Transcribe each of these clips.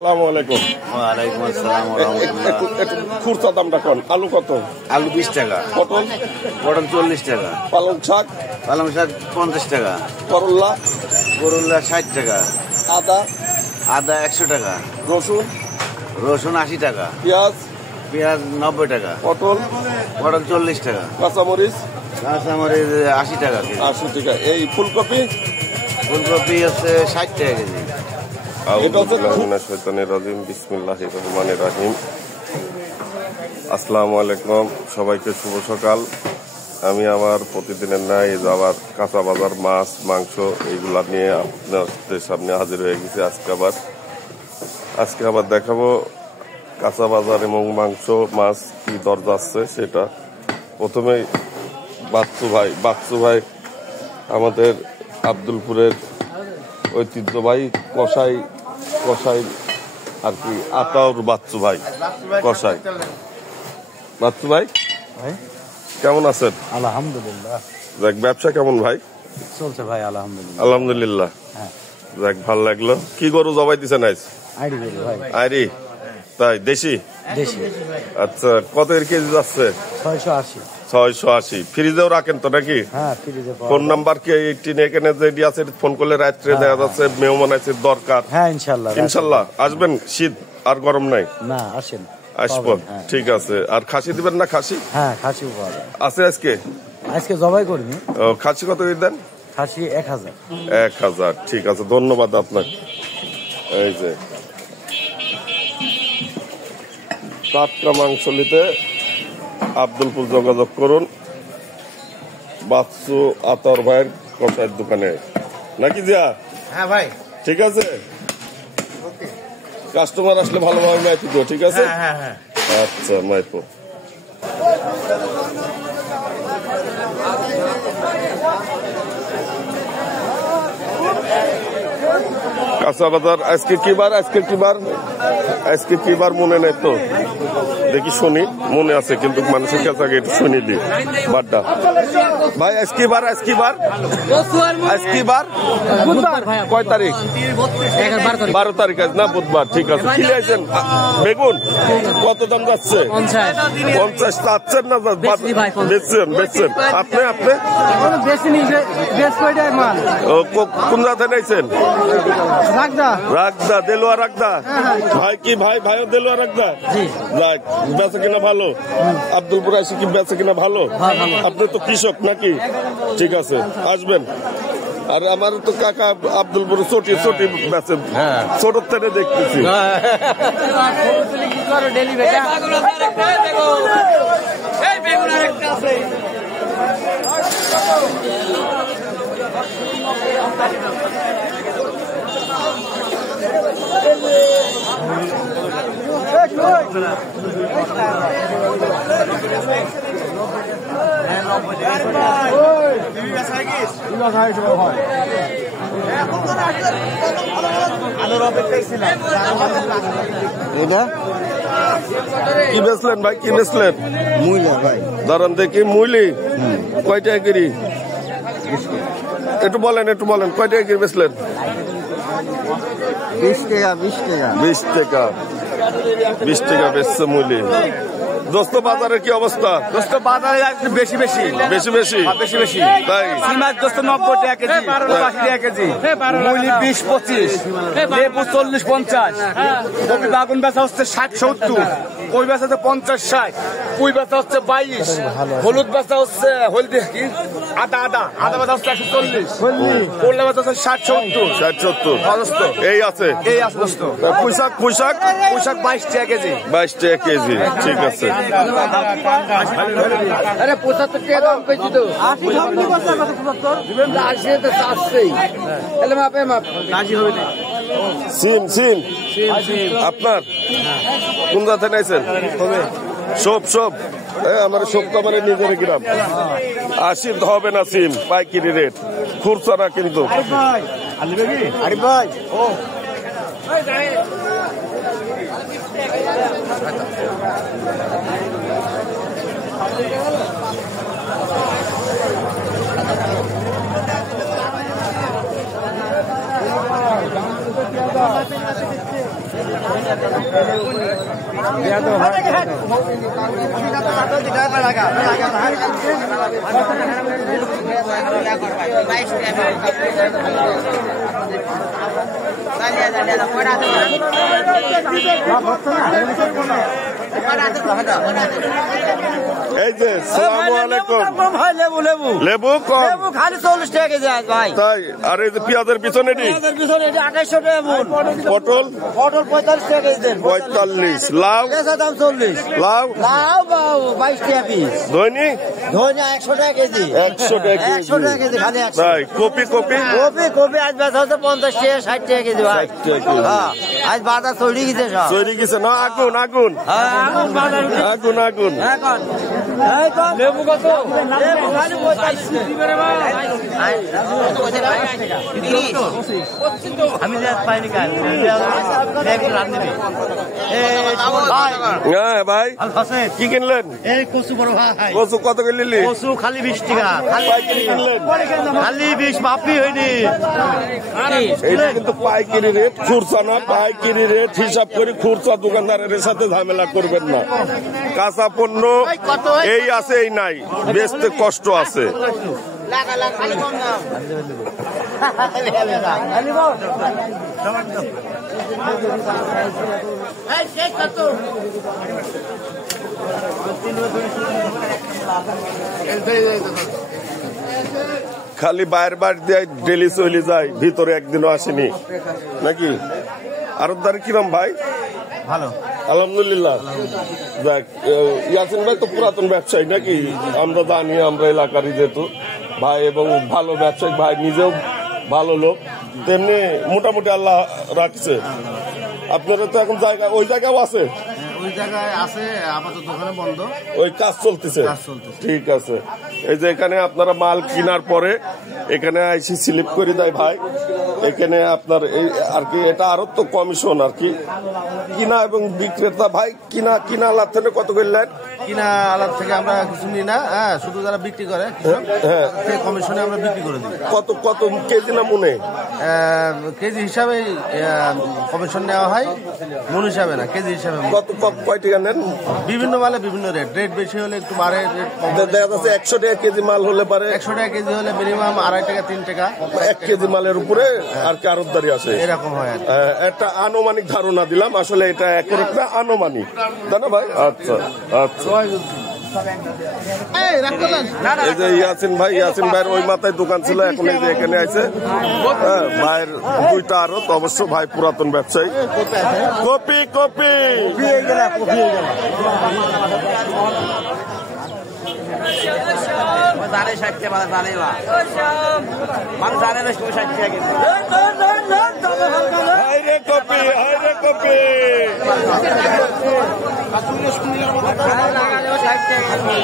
আসসালামু আলাইকুম। ওয়ালাইকুম আসসালাম ওয়া রাহমাতুল্লাহ। একটু খুরসা দামটা কোন? আলু কত? আলু 20 টাকা, পটল পটল 40 টাকা, পালং শাক পালং শাক 50 টাকা, করল্লা করলা 60 টাকা, আদা আদা 100 টাকা, রসুন রসুন 80 টাকা, পেঁয়াজ পেঁয়াজ 90 টাকা, পটল পটল 40 টাকা, কাঁচামরিচ কাঁচামরিচ 80 টাকা কেজি, 80 টাকা। এই ফুলকপি ফুলকপি হচ্ছে 60 টাকা কেজি। বিসমিল্লাহির রহমানির রহিম। আসসালামু আলাইকুম, সবাইকে শুভ সকাল। আমি আমার প্রতিদিনের ন্যায় আবার কাঁচা বাজার মাছ মাংস এইগুলা নিয়ে আপনাদের সামনে হাজির হয়ে গেছি। আজকে আবার দেখাবো কাঁচা বাজার এবং মাংস মাছ কি দর যাচ্ছে সেটা। প্রথমেই বাচ্চু ভাই আমাদের আব্দুলপুরের ঐতিহ্যবাহী কষাই আর কি আতাউর বাচ্চু ভাই কষাই। বাচ্চু ভাই কেমন আছেন? আলহামদুলিল্লাহ। দেখ ব্যবসা কেমন ভাই? চলছে ভাই আলহামদুলিল্লাহ। আলহামদুলিল্লাহ। হ্যাঁ। দেখ ভালো লাগলো। কি গরু জবাই দিছেন আজ? আইডি গরু ভাই। আইরি তাই দেশি? দেশি। আচ্ছা, কত এর কেজি যাচ্ছে? 680। 680। ফ্রিজেও রাখেন তো নাকি? হ্যাঁ, ফ্রিজে পাওয়া ফোন যায়। নাম্বার কি এইটিন এখানে যেটি আছে ফোন করলে রাত্রে দেওয়া যাচ্ছে? মেহমান আছে দরকার। হ্যাঁ ইনশাআল্লাহ। ইনশাল্লাহ আসবেন, শীত আর গরম নাই। না আসেন। আসবো, পাবেন, হ্যাঁ। ঠিক আছে। আর খাসি দিবেন না? খাসি হ্যাঁ খাসিও পাওয়া যায়। আছে আজকে? আজকে জবাই করবি। ও, খাসি কত করে দেন? খাসি 1000। 1000, ঠিক আছে, ধন্যবাদ আপনাকে। এই যে টাটকা মাংস নিতে আব্দুলপুর যোগাযোগ করুন বাচ্চু আতর ভাইয়ের কষাইয়ের দোকানে, নাকি যা? হ্যাঁ ভাই, ঠিক আছে। কাস্টমার আসলে ভালোভাবে মাইপো তো, ঠিক আছে? হ্যাঁ হ্যাঁ। আচ্ছা মাইপো। কাঁচা বাজার আজকে কি বার মনে নেই তো, দেখি শুনি। মনে আছে কিন্তু মানুষের কাছে আগে একটু শুনি দি বারটা। ভাই আজকে বার কয় তারিখ? 12 তারিখ আজ না? বুধবার, ঠিক আছে। কি লাইছেন? বেগুন কত দাম যাচ্ছে? 50 চাচ্ছেন না? বেচছেন আপনি? কোন জায়গা নাইছেন? রাগদা দেলোয়া রাগদা ভাই। কি ভাইও দেলোয়া রাগদা? যাক, বেচা কিনা ভালো? আব্দুলপুর আসি কি বেচা কিনা ভালো? আপনি তো কৃষক নাকি? ঠিক আছে, আসবেন। আর আমার তো কাকা আব্দুলপুর ছোটি বেচে, ছোট থেকে দেখতেছি। এটা কি বেচলেন ভাই? কি বেচলেন? মুইলা ভাই। দাঁড়ান দেখি। মুইলি কয় টাকা কেজি? একটু বলেন কয় টাকা কেজি বেচলেন? 20 টাকা। 20 টাকা। 20 টাকা বেচছে মুইলি। দোস্ত বাজারের কি অবস্থা? দোস্ত বাজারে বেশি তাই? সিমার দোস্ত 90 টাকা কেজি, 80 টাকা কেজি, মুলি 20-25, লেবু 40-50, কপি বাগুন বেচা হচ্ছে 60-70, কই বেচা হচ্ছে 50-60, পুঁই বেচা হচ্ছে 22, হলুদ বেচা হচ্ছে হলদি কি আদা বেচা হচ্ছে 140, করলা বেচা হচ্ছে 60-70। এই আছে দোস্ত। পোশাক 22 টাকা কেজি। 22 টাকা কেজি, ঠিক আছে। আরে 75 টাকা দাম পেয়েছি তো। 80 তো চাচ্ছেই। এলে মাপে রাজি হবে না। সিম আপনার কোন জাতে নাইছেন? সব আমার সব তো আমার নিজের গ্রাম। 80 হবে না সিম, পাইকারি রেট, খুচরা না কিন্তু। আরে ভাই ও Gracias. এই যে সালামু আলাইকুম ভাই লেবু লেবু লেবু কম লেবু খালি 40 টাকা কেজি আছে ভাই। তাই আর এই যে পেঁয়াজের পিছনে পেঁয়াজের পিছনে এটা 2800 টাকা মন। পটল পটল 45 টাকা কেজি দেন। 45, লাউ কেঁচা দাম 40। লাউ লাউ 22 টাকা পিস। দৈনিক ধনিয়া 100 টাকা কেজি। 100 টাকা 100 টাকা কেজি খালি 100। তাই কপি কপি কপি আজ বেচা হচ্ছে 50 টাকা 60 টাকা কেজি ভাই। 60 টাকা কেজি। হ্যাঁ আজ বাজার চড়ে গেছে সব। তৈরি গেছে না আগুন আগুন হ্যাঁ এখন বাজার আগুন আগুন এখন লেবু কত? লেবু খালি 45 আমি রেট পাইনি কাল হ্যাঁ ভাই কি কিনলেন? এই কচু বড় ভাই কচু কত কিনলি? কচু খালি 20 টাকা পাইকারি কিনলেন? খালি 20 মাপি হয়নি। এইটা কিন্তু পাইকারি রেট, খুচরা না। পাইকারি রেট হিসাব করে খুচরা দোকানদারের সাথে ঝামেলা করবেন না। কাঁচা পণ্য এই আছে এই নাই, বেচতে কষ্ট আছে। খালি বাইরে বাইরে দিয়ে ডেলি চলে যায়, ভিতরে একদিনও আসেনি নাকি? আরবদার কিরম ভাই? ভালো আলহামদুলিল্লাহ। যাক, ইয়াসিন ভাই তো পুরাতন ব্যবসায়ী নাকি? আমরা জানি, আমরা এলাকারই যেহেতু ভাই, এবং ভালো ব্যবসায়ী ভাই, নিজেও ভালো লোক, তেমনি মোটামুটি আল্লাহ রাখছে। আপনারা তো এখন জায়গা ওই জায়গাও আছে? ওই জায়গায় আছে, আপাতত দোকানে বন্ধ, ওই কাজ চলতেছে। ঠিক আছে। এই যে এখানে আপনারা মাল কেনার পরে এখানে আইসি স্লিপ করে দেয় ভাই। এখানে আপনার এই আর কি, এটা আরো তো কমিশন আর কি। কিনা এবং বিক্রেতা ভাই, কিনা লাভ থেকে কত করলেন? কিনা আলাদা থেকে আমরা কিছু নিই না, হ্যাঁ, শুধু যারা বিক্রি করে হ্যাঁ, সেই কমিশনে আমরা বিক্রি করে দিই। কত কেজি না মনে? কেজি হিসাবে কমিশন নেওয়া হয়, মন হিসাবে না, কেজি হিসাবে। কয় টাকা নেন? বিভিন্ন মালে বিভিন্ন রেট, রেট বেশি হলে একটু বাড়ে, রেট কম। দেখা যাচ্ছে 100 টাকা কেজি মাল হলে পারে 100 টাকা কেজি হলে মিনিমাম 2.5 টাকা 3 টাকা 1 কেজি মালের উপরে আর কি আরবদারি আছে, এরকম হয়। একটা আনুমানিক ধারণা দিলাম, আসলে এটা একুরেট না, আনুমানিক, তাই না ভাই? আচ্ছা আচ্ছা। এই যে ইয়াসিন ভাইয়ের ওই মাথায় দোকান ছিল, এখন এই যে এখানে আছে ভাইয়ের 2টা আরো, তো অবশ্য ভাই পুরাতন ব্যবসায়ী। কপি কপি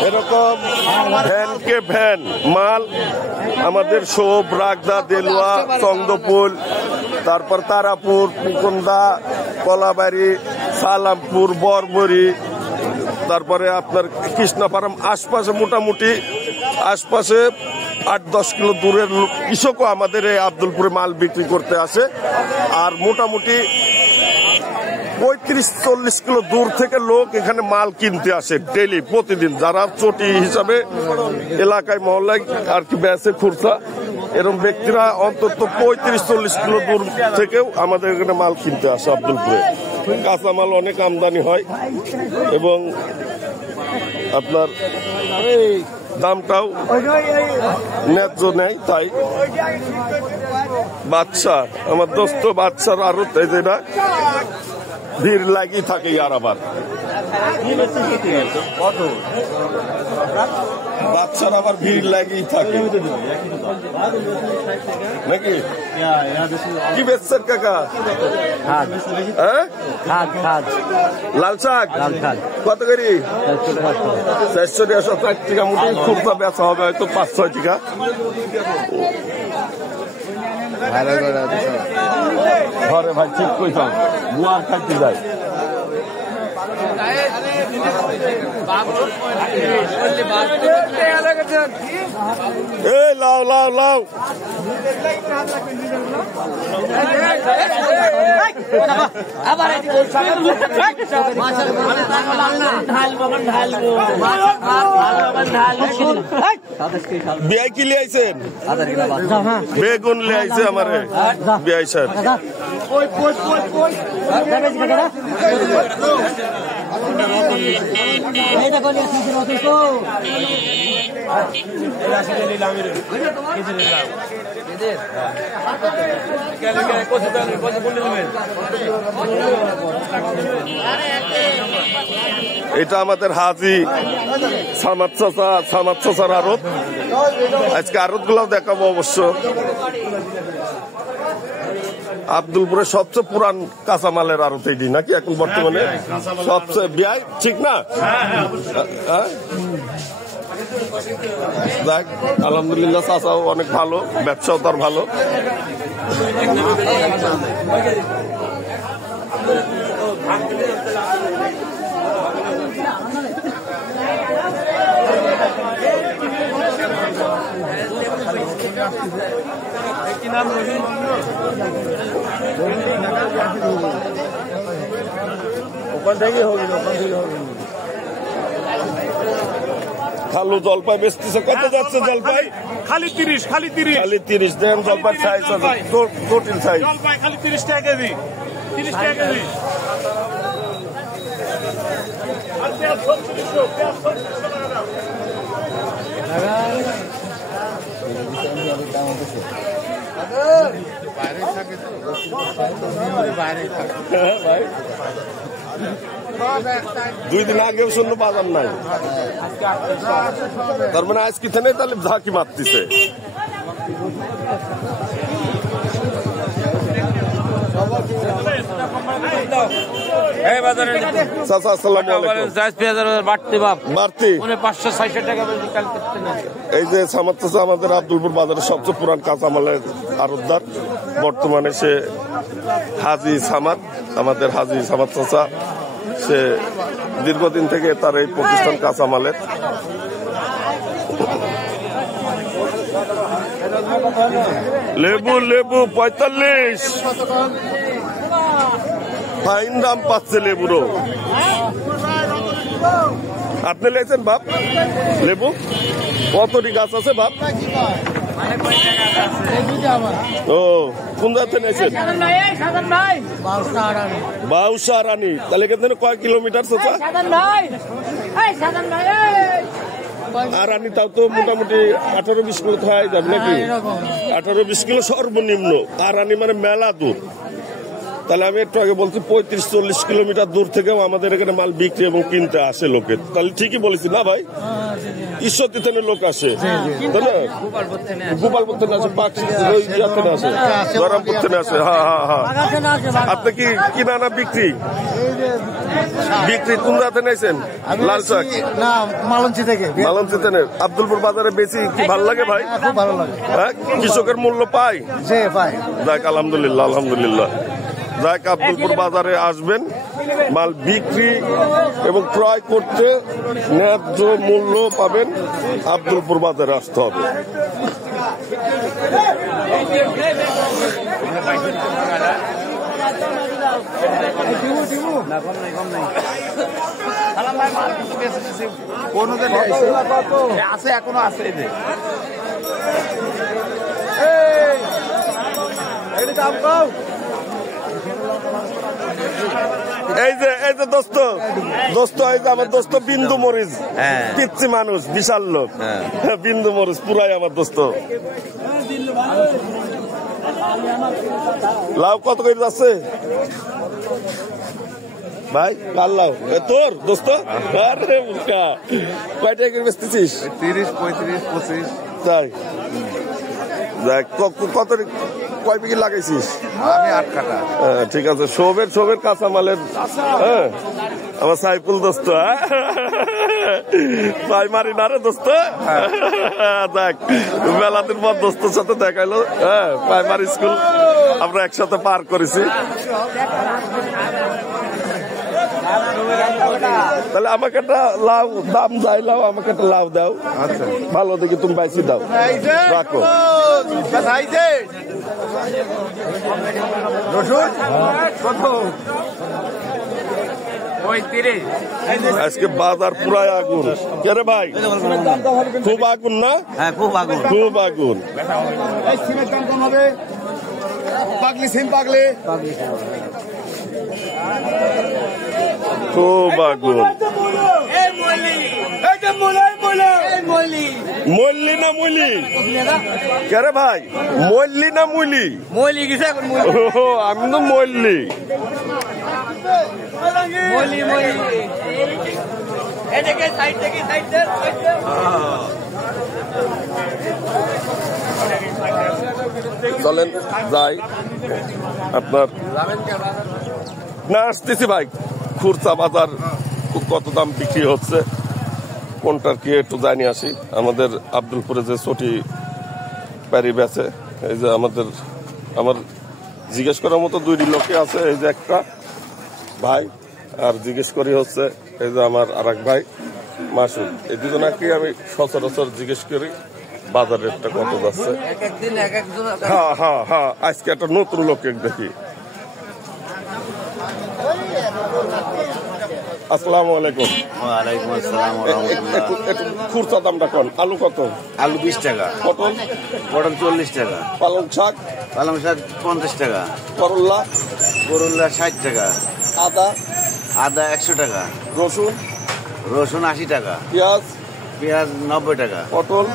এরকম ভ্যানকে ভ্যান মাল আমাদের সব রাগদা, দেলুয়া, চন্দ্রপুল, তারপর তারাপুর, মুকুন্দা, কলাবাড়ি, সালামপুর, বরবরি, তারপরে আপনার কৃষ্ণাপাড়াম, আশপাশে মোটামুটি আশপাশে 8-10 কিলো দূরের কৃষকও আমাদের এই আব্দুলপুরে মাল বিক্রি করতে আসে। আর মোটামুটি 35-40 কিলো দূর থেকে লোক এখানে মাল কিনতে আসে ডেলি, প্রতিদিন। যারা চটি হিসাবে এলাকায় মহল্লায় আর কি বেচে খুচরা, এরকম ব্যক্তিরা অন্তত 35-40 কিলো দূর থেকেও আমাদের এখানে মাল কিনতে আসে আব্দুলপুরে। কাঁচা মাল অনেক আমদানি হয় এবং আপনার দামটাও ন্যায্য নেই। তাই বাদশা, আমার দোস্ত বাদশার আরো যেটা ভিড় লাগি থাকে। আর আবার বাচ্চার আবার ভিড় লাগেই থাকে নাকি? কি বেচছেন কাকা? লাল শাক কত করি? 400 টাকা, 60 টাকা মোটামুটি খুচরা বেচা হবে হয়তো 5-6 টাকা। ঘরে ভাই ঠিক কইতাম, গুয়ার খাইতে যায়। এই লাও লাও লাও বিয়াই কি লিয়াইছেন? বেগুন লিয়াইছে আমারে বিয়াই স্যার। এটা আমাদের হাজি সামাদ চাচার আড়ত। আজকে আড়ত গুলাও দেখাবো অবশ্য। আব্দুলপুরের সবচেয়ে পুরান কাঁচামালের আড়ত এইটি নাকি এখন বর্তমানে সবচেয়ে বিয়াই, ঠিক না? দেখ আলহামদুলিল্লাহ চাচাও অনেক ভালো, ব্যবসাও তার ভালো। খালু জলপাই বেচতেছে, কত যাচ্ছে জলপাই? খালি 30, খালি 30, খালি 30। দেন জলপাই সাইজ আছে, জটিল সাইজ। জলপাই খালি 30 টাকা কেজি, 30 টাকা কেজি। আর পেঁয়াজ 40, পেঁয়াজ 40 টাকা। দুই দিন আগেও শূন্য বাজার নাই, তার মানে আজকে থেকে তাহলে ঝাঁকি মারতেছে। এই যে সামাদ চাচা আমাদের আব্দুলপুর বাজারের সবচেয়ে পুরান কাঁচামালের আড়তদার, বর্তমানে সে হাজি সামাদ, আমাদের হাজি সামাদ চাচা। সে দীর্ঘদিন থেকে তার এই প্রতিষ্ঠান কাঁচামালের। লেবু 45, ফাইন দাম পাচ্ছে লেবুরও। আপনি লেছেন বাপ লেবু? কতটি গাছ আছে বাপ? ও কোন জাতে নিয়েছেন? বাউসা রানী। তাহলে এখানে কয় কিলোমিটার চাচা? আর রানী তাও তো মোটামুটি 18-20 কিলো হয়ে যাবে নাকি? 18-20 কিলো সর্বনিম্ন। আর রানী মানে মেলা দূর। তাহলে আমি একটু আগে বলছি 35-40 কিলোমিটার দূর থেকেও আমাদের এখানে মাল বিক্রি এবং কিনতে আসে লোকের। তাহলে ঠিকই বলেছি না ভাই? ঈশ্বরদী থেকে লোক আসে, তাই না? গোপালপুর থেকে আসে, আসে, গরমপুর থেকে আসে। হ্যাঁ হ্যাঁ হ্যাঁ। আপনি কি কিনা না বিক্রি? বিক্রি কোন জাতে নিয়েছেন? লাল শাক না, মালঞ্চি থেকে। মালঞ্চি থেকে। আব্দুলপুর বাজারে বেশি কি ভালো লাগে ভাই? খুব ভালো লাগে। হ্যাঁ, কৃষকের মূল্য পায়? পায়। যাক আলহামদুলিল্লাহ, আলহামদুলিল্লাহ। যাক আব্দুলপুর বাজারে আসবেন, মাল বিক্রি এবং ক্রয় করতে ন্যায্য মূল্য পাবেন। আব্দুলপুর বাজারে আসতে হবে। আছে, এখনো আছে। এই যে দোস্ত, এই যে আমার দোস্ত বিন্দু মরিচ, পিচ্ছি মানুষ, বিশাল লোক। বিন্দু মরিচ পুরাই আমার দোস্ত। লাউ কত করে যাচ্ছে ভাই? কাল লাউ তোর দোস্ত? আরে মুখা, কয় টাকা করে বেচতেছিস? 30, 35, 25। তাই দেখ কত, কয় বিঘি লাগাইছিস? আমি 8 কাটা। ঠিক আছে। শোভের কাঁচামালের। হ্যাঁ, আমার সাইফুল দোস্ত। প্রাইমারি না রে দোস্ত? দেখ মেলাদিন পর দোস্তর সাথে দেখাইলো। হ্যাঁ, প্রাইমারি স্কুল আমরা একসাথে পার করেছি। তাহলে আমাকে একটা লাউ দাম যাই লাউ আমাকে একটা লাউ দাও। আচ্ছা ভালো দেখি তুমি বাইসি দাও রাখো। আজকে বাজার পুরাই আগুন। কে রে ভাই খুব আগুন না? হ্যাঁ খুব আগুন, খুব আগুন। পাগলি সিম পাগলি খুব আগুন। মল্লি না মুলি? কে রে ভাই মল্লি না মুলি? মলি গেছে এখন আমি তো মল্লি। মলি মলি এদিকে সাইড থেকে সাইড দে চলেন যাই আপনার না আসতেছি ভাই। খুরসা বাজার কত দাম বিক্রি হচ্ছে কোনটার কি একটু জানি আসি। আমাদের আব্দুলপুরে যে চটি প্যারি বেচে এই যে আমার জিজ্ঞেস করার মতো দুইটি লোকে আছে। এই যে একটা ভাই আর জিজ্ঞেস করি হচ্ছে এই যে আমার আর এক ভাই মাসুদ। এই দুজনাকে আমি সচরাচর জিজ্ঞেস করি বাজার রেটটা কত যাচ্ছে। হ্যাঁ হ্যাঁ হ্যাঁ আজকে একটা নতুন লোক দেখি। আসসালামু আলাইকুম। ওয়ালাইকুম আসসালাম ওয়া রাহমাতুল্লাহ। একটু খুরসা দামটা কোন? আলু কত? আলু 20 টাকা, পটল? পটল 40 টাকা, পালং শাক? পালং শাক 50 টাকা, করল্লা? করল্লা 60 টাকা, আদা? আদা 100 টাকা, রসুন? রসুন 80 টাকা, পেঁয়াজ? পেঁয়াজ 90 টাকা, পটল?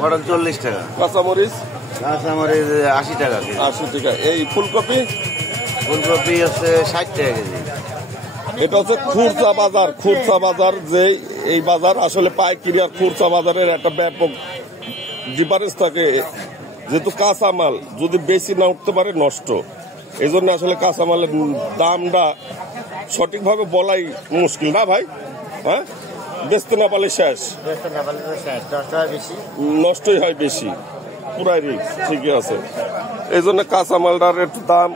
পটল 40 টাকা, কাঁচামরিচ? কাঁচামরিচ 80 টাকা কেজি, 80 টাকা। এই ফুলকপি? ফুলকপি হচ্ছে 60 টাকা কেজি। এটা হচ্ছে খুরসা বাজার। খুরসা বাজার যে এই বাজার আসলে পাইকারি আর খুরসা বাজারের একটা ব্যাপক ডিফারেন্স থাকে। যেহেতু কাঁচামাল যদি বেশি না উঠতে পারে নষ্ট, এই জন্য আসলে কাঁচামালের দামটা সঠিকভাবে বলাই মুশকিল না ভাই? হ্যাঁ বেচতে না পারলে শেষ, নষ্টই হয় বেশি, পুরাই রিস্ক। ঠিকই আছে। এই জন্য কাঁচামালটার একটু দাম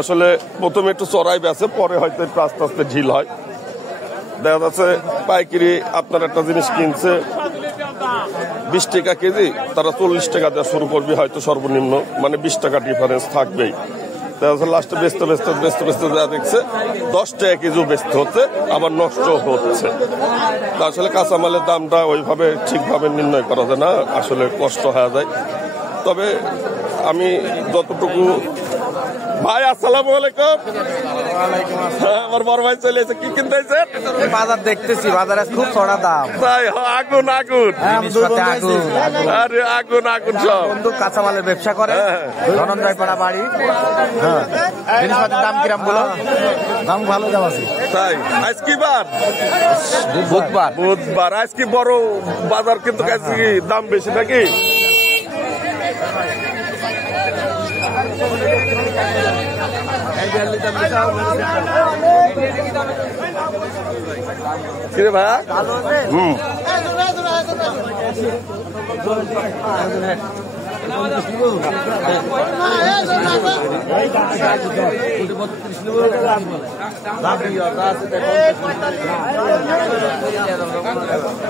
আসলে প্রথমে একটু চড়াই বেছে, পরে হয়তো একটু আস্তে আস্তে ঢিল হয়। দেখা যাচ্ছে পাইকারি আপনার একটা জিনিস কিনছে 20 টাকা কেজি, তারা 40 টাকা দেওয়া শুরু করবে হয়তো সর্বনিম্ন, মানে 20 টাকা ডিফারেন্স থাকবেই। দেখা যাচ্ছে লাস্টে বেচতে যা দেখছে 10 টাকা কেজিও বেচতে হচ্ছে, আবার নষ্ট হচ্ছে। তা আসলে কাঁচামালের দামটা ওইভাবে ঠিকভাবে নির্ণয় করা যায় না, আসলে কষ্ট হয়ে যায়। তবে আমি যতটুকু ভাই আসসালামু আলাইকুম। আমার বড় ভাই চলে এসে কি কিনতেছে? বাজার দেখতেছি, বাজারে খুব চড়া দাম। তাই আগুন আগুন আরে আগুন আগুন সব বন্ধু কাঁচামালের ব্যবসা করে, ধনঞ্জয়পাড়া বাড়ি। জিনিসপাতির দাম কিরাম বলো? দাম ভালো দাম আছে। তাই আজ কি বার? বুধবার। আজ কি বড় বাজার, কিন্তু আজকে দাম বেশি নাকি? কিরে ভাইয়া?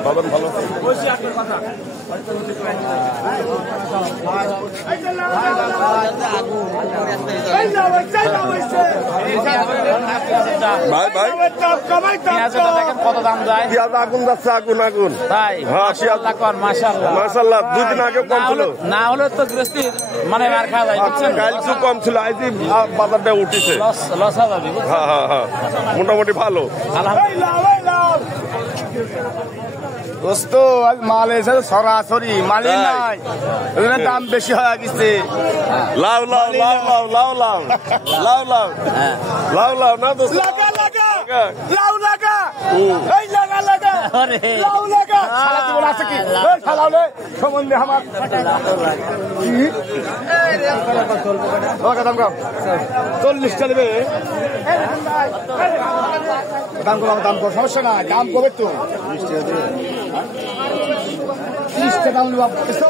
বাবান ভালো ভাই ভাই কত দাম যায়? পেঁয়াজ আগুন যাচ্ছে, আগুন আগুন। তাই? হ্যাঁ পেঁয়াজ মাশাআল্লাহ 2 দিন আগে কম ছিল, না হলে তো গৃহস্থী মানে মার খাওয়া যায়। কাল কিছু কম ছিল, আজ বাজারটা উঠেছে। লস হয়ে যাবে। হ্যাঁ হ্যাঁ হ্যাঁ মোটামুটি ভালো। দোস্ত আজ মাল এসে সরাসরি মালই নাই, দাম বেশি হয়ে গেছে। লাউ লাউ লাউ লাউ লাউ লাউ লাউ লাউ লাউ লাউ না দোস্ত, লাগা লাগা লাউ লাগা, এই লাগা লাগা লাউ লাগা। শালা জীবন আছে কি? এই শালা রে সম্বন্ধে আমার দাম কম 40 চলবে। দাম কম, দাম কম, সমস্যা না, দাম কবে তো 30 টাকা দাম নেব। 30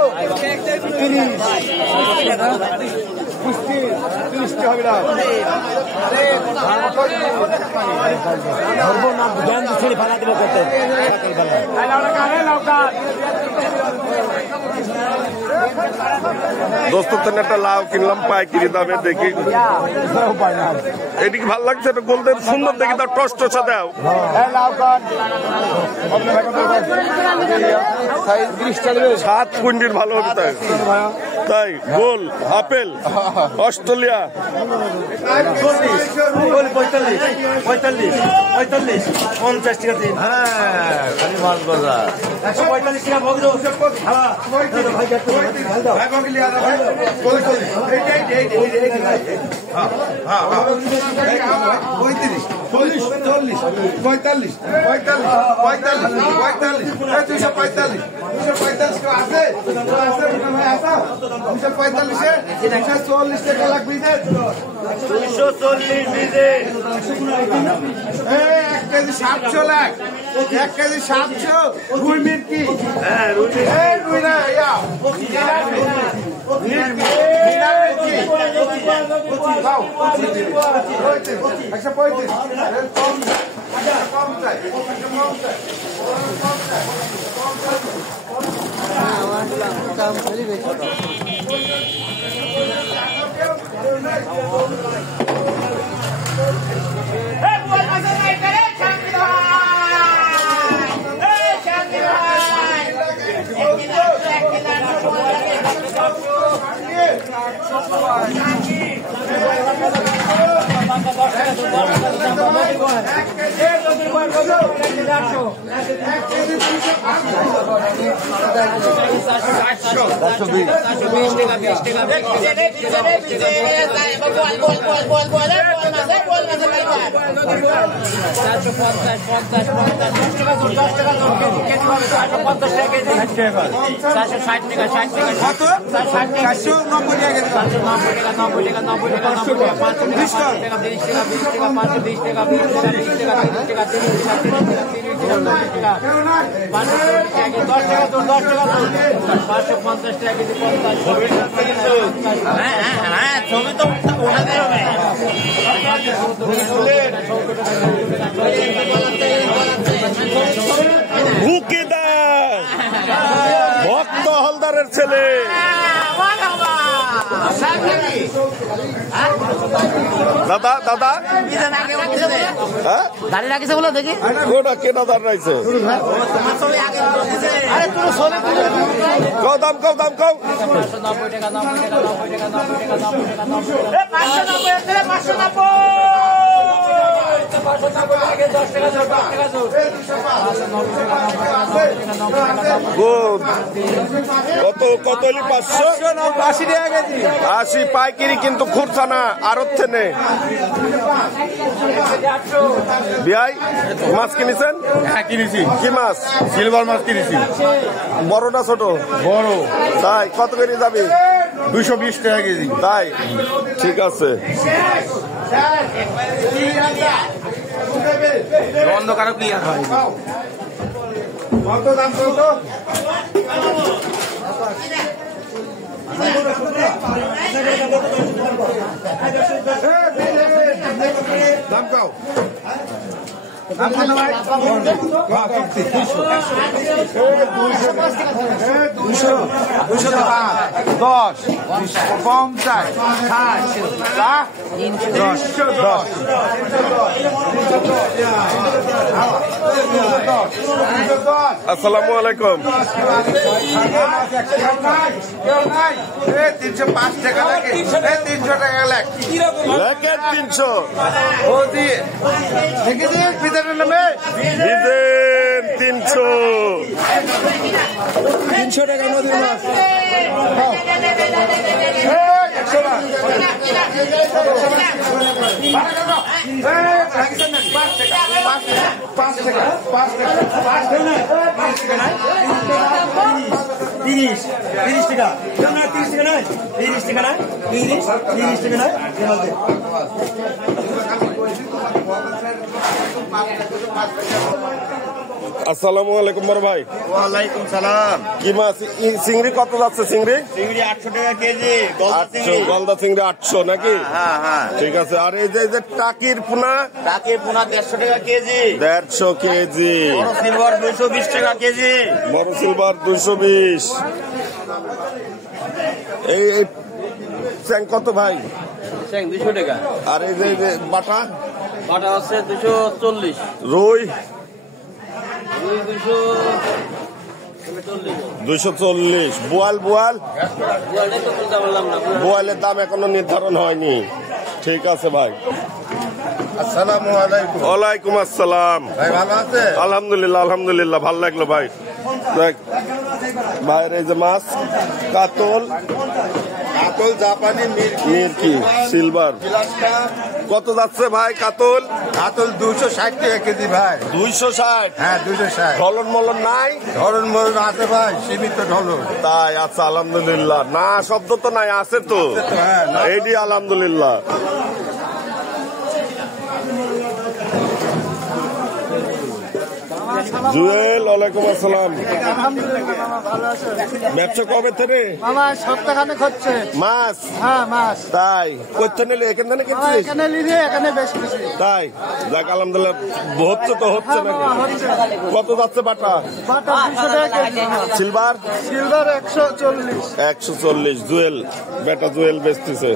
দোস্ত একটা লাউ কিনলাম পাইকারি দামে, দেখি এদিকে ভালো লাগছে, একটা গোলদের সুন্দর দেখি, তার টস টসা দাও। 7 কুইন্টাল ভালো হবে তাই, তাই গোল আপেল অস্ট্রেলিয়া 50 টাকা দিন। ভক্ত হলদারের ছেলে দাদা দাদা দাঁড়িয়ে রাখিছে বলো দেখি ওটা কেনা দাঁড়াইছে কও দাম কও দাম কও 590 টাকা 580 টাকা কেজি 80 পাইকারি কিন্তু খুরসা না আরত থেকে বিয়াই মাছ কিনেছেন? হ্যাঁ কিনেছি। কি মাছ? সিলভার মাছ কিনেছি। বড় না ছোট? বড়। তাই কত করে যাবে? 220 টাকা কেজি। তাই ঠিক আছে। অন্ধকারও ক্লিয়ার হয়। কত দাম কত? দাম কাও আসসালামু আলাইকুম। 305 টাকা লাগে। 300 টাকা লাখ। লেকের 300 বিধানের নামে ডিজেল 300 টাকা নদীর মাছ। আসসালামু আলাইকুম বড় ভাই। ওয়ালাইকুম সালাম। কি মাছ? চিংড়ি কত যাচ্ছে? চিংড়ি 800 টাকা কেজি। 800, গলদা চিংড়ি 800 নাকি? হ্যাঁ। ঠিক আছে। আর এই যে টাকির পোনা? টাকির পোনা 150 টাকা কেজি। 150 কেজি। বড় সিলভার 220 টাকা কেজি। বড় সিলভার 220। এই চ্যাং কত ভাই? চ্যাং 200 টাকা। আর এই যে বাটা? বাটা আছে 240। রুই 240। 240। বোয়াল বোয়ালের দাম এখনো নির্ধারণ হয়নি। ঠিক আছে ভাই। আসসালামু আলাইকুম। ওয়ালাইকুম আসসালাম। ভাই ভালো আছে? আলহামদুলিল্লাহ ভালো লাগলো ভাই। দেখ ভাইয়ের এই যে মাছ কাতল জাপানি মিরকি সিলভার কত যাচ্ছে ভাই? কাতল 260 টাকা কেজি ভাই। 260? হ্যাঁ 260। ঢলন মলন নাই? ধরন মরণ আছে ভাই, সীমিত ঢলন। তাই? আচ্ছা আলহামদুলিল্লাহ। না শব্দ তো নাই, আছে তো। হ্যাঁ এইটি আলহামদুলিল্লাহ। জুয়েল ওয়ালাইকুম আসসালাম। ব্যবসা কবে থেকে? মামা সপ্তাহখানেক হচ্ছে মাছ? হ্যাঁ মাছ তাই কোথা নিলে? এখান থেকে কিনছিস? এখানে নিলে এখানে বেশ কিছু তাই? যাক আলহামদুলিল্লাহ। হচ্ছে তো হচ্ছে নাকি? কত যাচ্ছে বাটা? বাটা 200 টাকা কেজি। সিলভার? সিলভার 140। 140। জুয়েল বেটা জুয়েল বেচতেছে।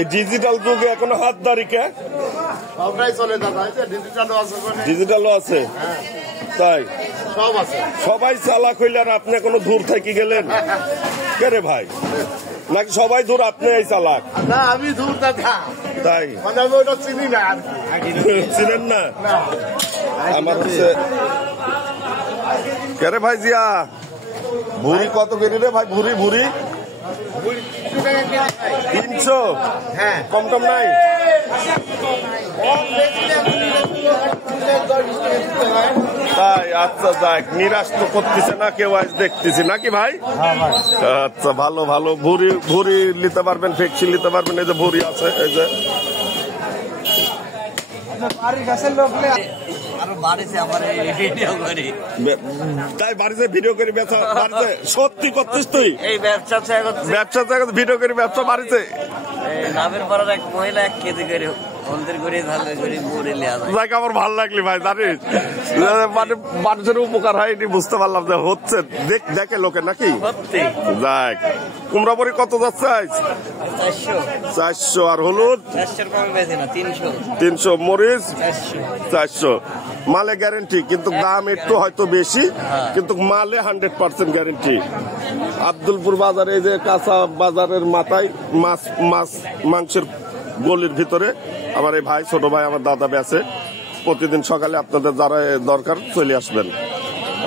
এই ডিজিটাল যুগে এখনো হাত দাড়ি কে? সবটাই চলে দাদা। ডিজিটালও আছে, ডিজিটালও আছে? তাই? সব আছে। সবাই চালাক হইলে আর আপনি এখনো দূর থেকে গেলেন কে রে ভাই? নাকি সবাই দূর, আপনি এই চালাক? না আমি দূর দাদা। তাই? মানে আমি ওটা চিনি না। চিনেন না? আমার হচ্ছে কে রে ভাই? জিয়া ভুড়ি কত কেজি রে ভাই? ভুড়ি 300? হ্যাঁ কম টম নাই? তাই? আচ্ছা যাক, নিরাশ তো করতেছে না কেউ আজ দেখতেছি নাকি ভাই? আচ্ছা ভালো ভুড়ি নিতে পারবেন, ফেকশি নিতে পারবেন। এই যে ভুড়ি আছে, এই যে তাই বাড়িতে ভিডিও করে ব্যবসা বাড়িতে সত্যি করছিস তুই? এই ব্যবসা ভিডিও করে ব্যবসা বাড়িতে নামের পর এক মহিলা 1 কেজি করে মন্দির করে ধালে করে মুড়ে লিয়া যায়। যাক আমার ভালো লাগলি ভাই, জানিস মানে মানুষের উপকার হয় এটি বুঝতে পারলাম যে হচ্ছে। দেখে লোকে নাকি? যাক কুমড়া বড়ি কত যাচ্ছে আজ? 400। আর হলুদ 400 কমে বেশি না, 300। মরিচ 400। মালে গ্যারেন্টি, কিন্তু দাম একটু হয়তো বেশি, কিন্তু মালে 100% গ্যারেন্টি। আব্দুলপুর বাজারে এই যে কাঁচা বাজারের মাথায় মাংসের গলির ভিতরে আমার এই ভাই, ছোট ভাই, আমার দাদা বেচে। প্রতিদিন সকালে আপনাদের যারা দরকার চলে আসবেন।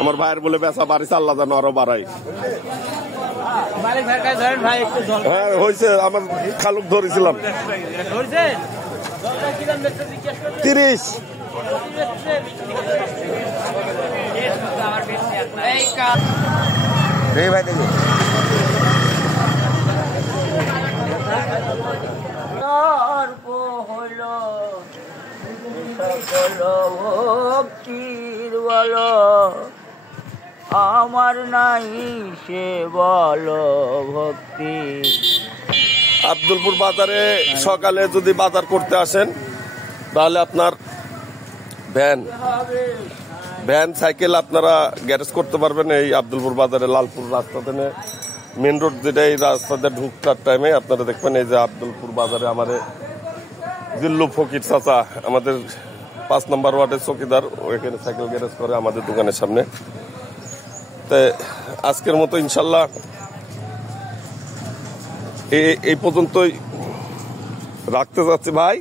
আমার ভাইয়ের বলে বেচা বাড়িছে, আল্লাহ যেন আরো বাড়াই। হ্যাঁ হয়েছে, আমার খালুক ধরেছিলাম 30। ভাই দেখো হলো সকল ভক্তির বলো আমার নাই সে বলো ভক্তি। আব্দুলপুর বাজারে সকালে যদি বাজার করতে আসেন তাহলে আপনার ভ্যান সাইকেল আপনারা গ্যারেজ করতে পারবেন এই আব্দুলপুর বাজারে লালপুর রাস্তাতে মেন রোড যেটা, এই রাস্তাতে ঢুকটার টাইমে আপনারা দেখবেন এই যে আব্দুলপুর বাজারে আমাদের জিল্লু ফকির চাচা, আমাদের 5 নম্বর ওয়ার্ডের চৌকিদার, ওইখানে সাইকেল গ্যারেজ করে আমাদের দোকানের সামনে। তো আজকের মতো ইনশাল্লাহ এই পর্যন্তই রাখতে যাচ্ছি ভাই।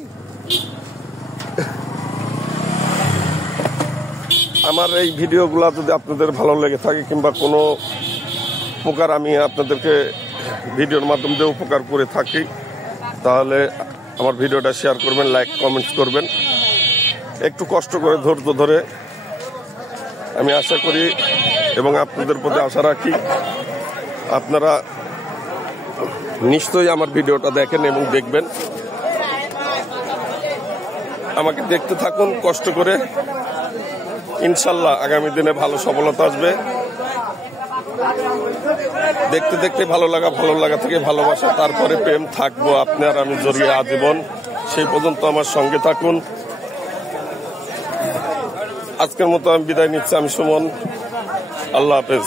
আমার এই ভিডিওগুলো যদি আপনাদের ভালো লেগে থাকে কিংবা কোনো উপকার আমি আপনাদেরকে ভিডিওর মাধ্যমে দিয়ে উপকার করে থাকি, তাহলে আমার ভিডিওটা শেয়ার করবেন, লাইক কমেন্টস করবেন। একটু কষ্ট করে ধৈর্য ধরে আমি আশা করি এবং আপনাদের প্রতি আশা রাখি আপনারা নিশ্চয়ই আমার ভিডিওটা দেখেন এবং দেখবেন। আমাকে দেখতে থাকুন কষ্ট করে, ইনশাল্লাহ আগামী দিনে ভালো সফলতা আসবে। দেখতে দেখতে ভালো লাগা থেকে ভালোবাসা, তারপরে প্রেম থাকবো আপনি আর আমি জড়িয়ে আজীবন। সেই পর্যন্ত আমার সঙ্গে থাকুন। আজকের মতো আমি বিদায় নিচ্ছি। আমি সুমন, আল্লাহ হাফেজ।